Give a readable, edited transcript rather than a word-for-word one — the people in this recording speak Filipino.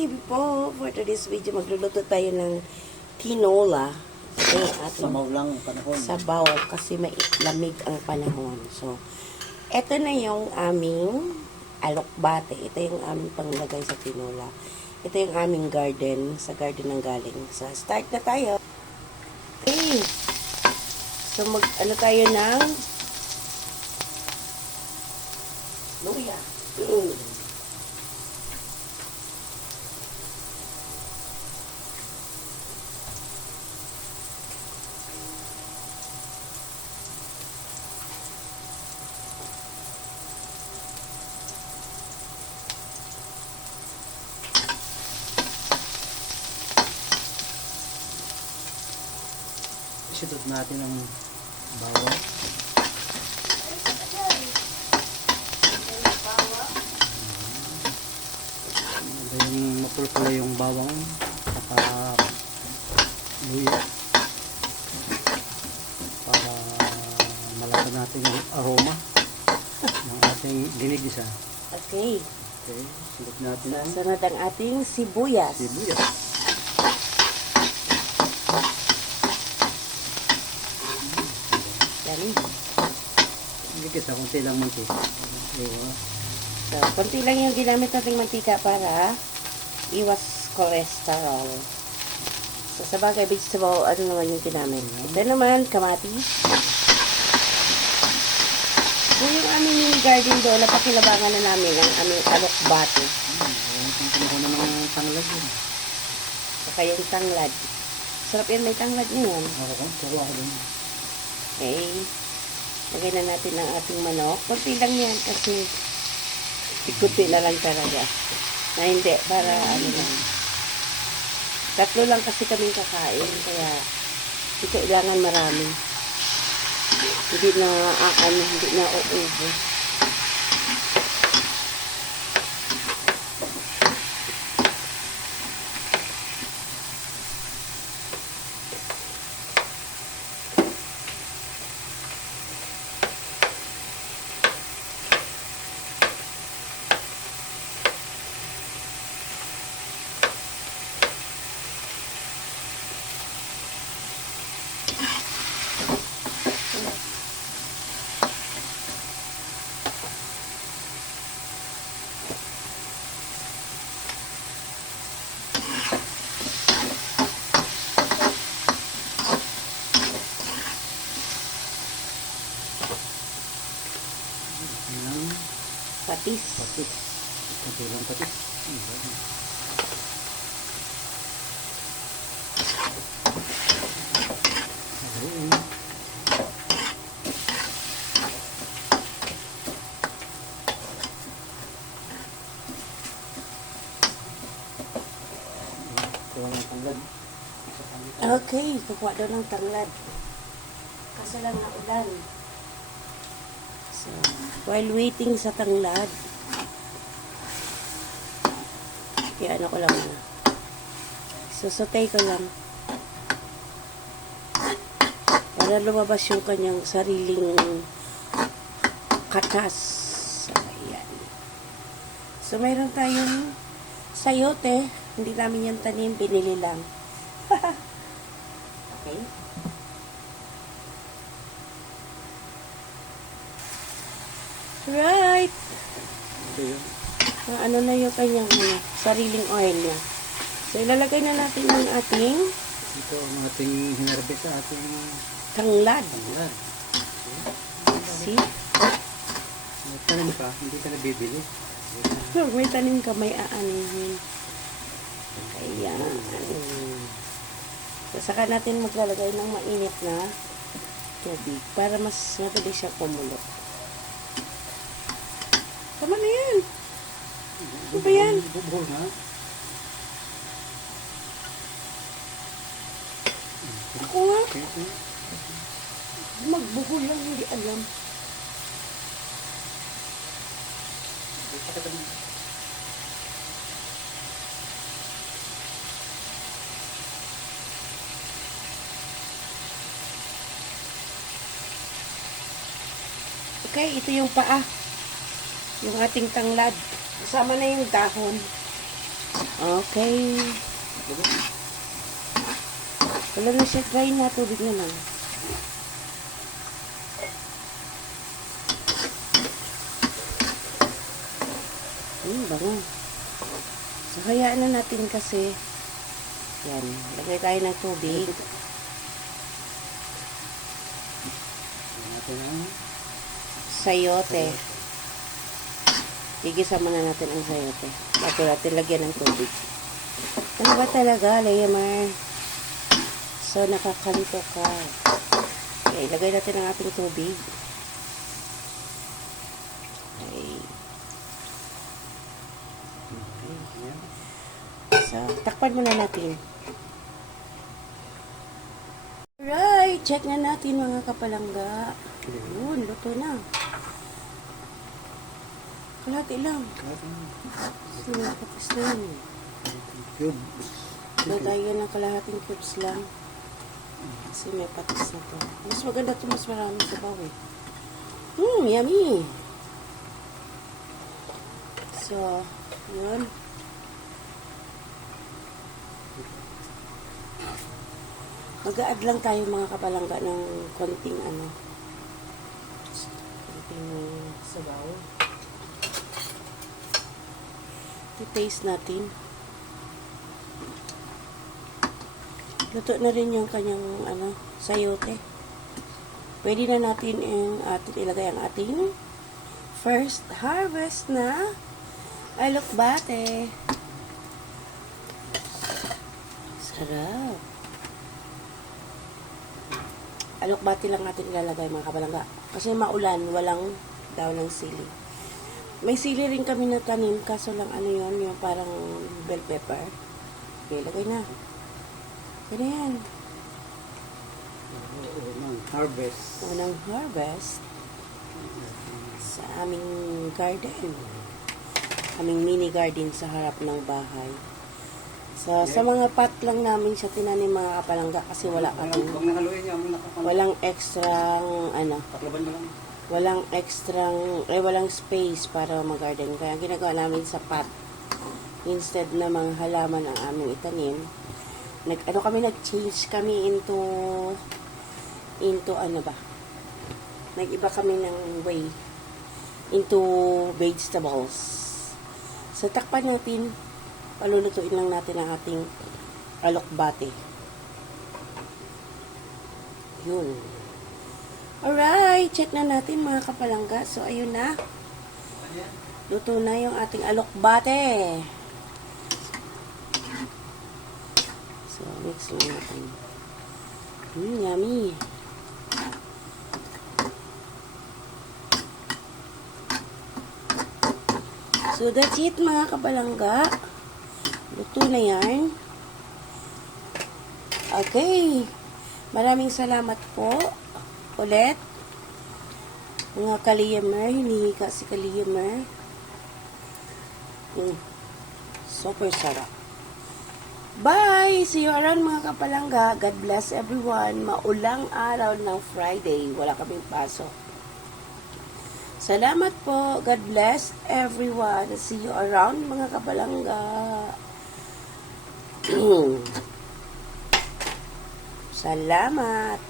TV po. For today's video, magluluto tayo ng tinola. At Sabaw lang ang panahon. sabaw kasi may lamig ang panahon. So, eto na yung aming alokbate. Ito yung aming panglagay sa tinola. Ito yung aming garden. Sa garden ng galing. So, start na tayo. Okay. So, ano tayo ng luya. Isitod natin ang bawang. Yung mapulpula yung bawang saka luya para malasan natin yung aroma ng ating ginigisa. Okay. Okay, sunod natin ang Sunod ang ating sibuyas. sibuyas. Dali. Ginigisa, kunti lang mantika. So, konti lang yung ginamit nating mantika para iwas cholesterol. So, sa bagay, vegetable, ano naman yung ginamit? Ito naman, kamatis. Kung yung aming mini garden doon, napakilabangan na namin ang aming alokbate. Kung panahon na ng tanglad yun. Saka yung tanglad. Sarap yan, may tanglad na yan. Pero ako din. Okay. Lagay na natin ang ating manok. Kunti lang yan kasi ikuti na lang talaga. Na hindi, para ano lang. Tatlo lang kasi kaming kakain, kaya hindi kailangan marami. Hindi na hindi na uubos. Patis. Patis. Kunti lang patis. Okay, kukuha daw ng tanglad. Kaso lang na ulan. So, while waiting sa tanglad, kaya ano ko lang na. Susutay ko lang. Para lumabas yung kanyang sariling katas. Ayan. So, mayroon tayong sayote. Hindi namin yung tanim, binili lang. Okay. Right. Ito yun. Ano na yung kanyang sariling oil niya. So, ilalagay na natin yung ating Ito ang ating hinarbe sa ating tanglad. tanglad. See? May tanim ka, hindi ka nabibili. Pag may tanim ka, may aanihin. Ayan. So, saka natin maglalagay ng mainit na tubig para mas madali siya kumulo. Tama na yan. Ano ba yan? Bubuhol na. Ako nga. Okay. Magbuhol lang, hindi alam. Okay, ito yung paa. Yung ating tanglad. Kasama na yung dahon. Okay. Wala na siya, dry na, tubig na lang. Bango. So, hayaan na natin kasi. Yan. Lagay tayo ng tubig. Natin ang Sayote. Igisa muna natin ang sayote. Bago natin lagyan ng tubig. Ano ba talaga, Layamar? So, nakakalito ka. Okay, ilagay natin ang ating tubig. Okay. yan. So, takpan muna natin. Alright, check na natin mga kapalangga. Yun, luto na. Kalahati lang. So, nakapis na yun. Cube. Lagyan ng kalahating cubes lang. Kasi may patis na to. Mas maganda to, mas marami sabaw eh. Yummy! So, yun. Mag-a-add lang tayo mga kapalangga ng konting konting sabaw. I-taste natin. Luto na rin yung kanyang sayote. Pwede na natin ilagay ang ating first harvest na alokbate. Sarap. Alokbate lang natin ilalagay mga kapalangga. Kasi maulan, walang daw ng sili. May sili rin kami na tanim, kaso lang yung parang bell pepper. Okay, lagay na. Ganyan. Unang harvest. Unang harvest sa aming garden. Aming mini garden sa harap ng bahay. So, sa mga pot lang namin siya tinanim mga kapalangga kasi wala kaming Huwag nakaluin niya. walang extrang Patlaban mo lang. walang space para mag-garden. Kaya ginagawa namin sa pot. Instead na mga halaman ang aming itanim, nag-change kami into nag-iba kami ng way into vegetables. So, takpan natin, palulutuin lang natin ang ating alokbate. Yun. Alright, check na natin mga kapalangga. So, ayun na. Luto na yung ating alokbate. So, mix lang natin. Yummy. So, that's it mga kapalangga. Luto na yan. Okay. Maraming salamat po. Ulit. Mga Kaliyamer. Hinihiga si Kaliyamer. Super sarap. Bye! See you around mga kapalangga. God bless everyone. Maulang araw ng Friday. Wala kaming pasok. Salamat po. God bless everyone. See you around mga kapalangga. Salamat.